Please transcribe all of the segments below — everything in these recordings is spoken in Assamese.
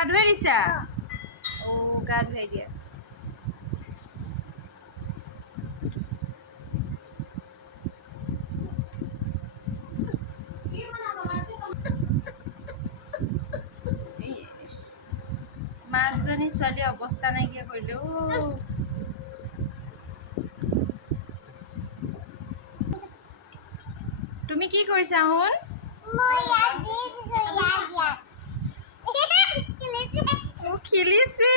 গা ধুৱাই দিছা গা ধুৱাই দিয়া মাকজনী ছোৱালী অৱস্থা নাইকিয়া কৰিলে তুমি কি কৰিছা শুন খেলিছে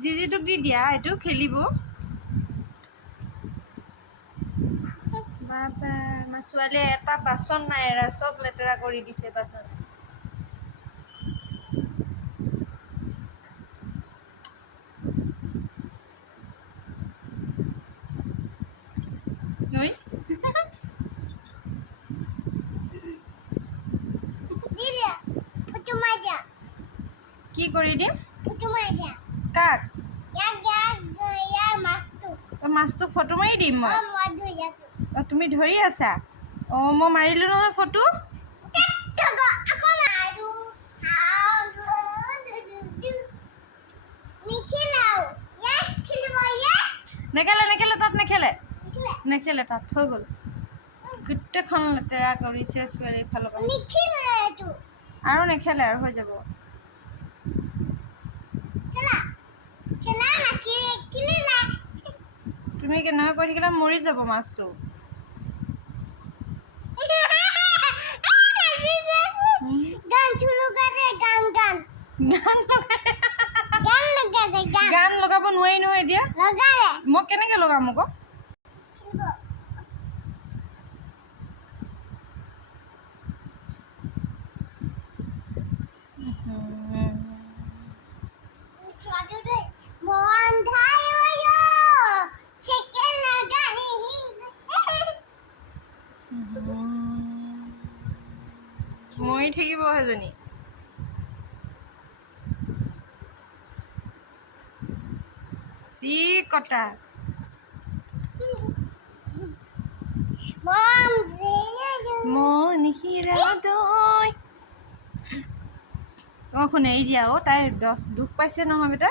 জিজিটোক দি দিয়া এইটো খেলিব বাবা আমাৰ ছোৱালীয়ে এটা বাচন নাই এৰা চব লেতেৰা কৰি দিছে বাচন ঐ কি কৰি দিম কাক মাছটোক ফটো মাৰি দিম মই তুমি ধৰি আছা মই মাৰিলোঁ নহয় ফটো নেখেলে নেখেলে তাত নেখেলে তাত হৈ গ'ল গোটেইখন লেতেৰা কৰিছে ছোৱালীৰ ফালৰ পৰা আৰু নেখেলে আৰু হৈ যাব তুমি কেনেকৈ কৰি থাকিলে মৰি যাব মাছটো গান লগাব নোৱাৰি নহয় এতিয়া মই কেনেকৈ লগাম আকৌ মৰি থাকিব সেইজনী চি কটা শুনে এৰি দিয়া তাই দুখ পাইছে নহয় বেটা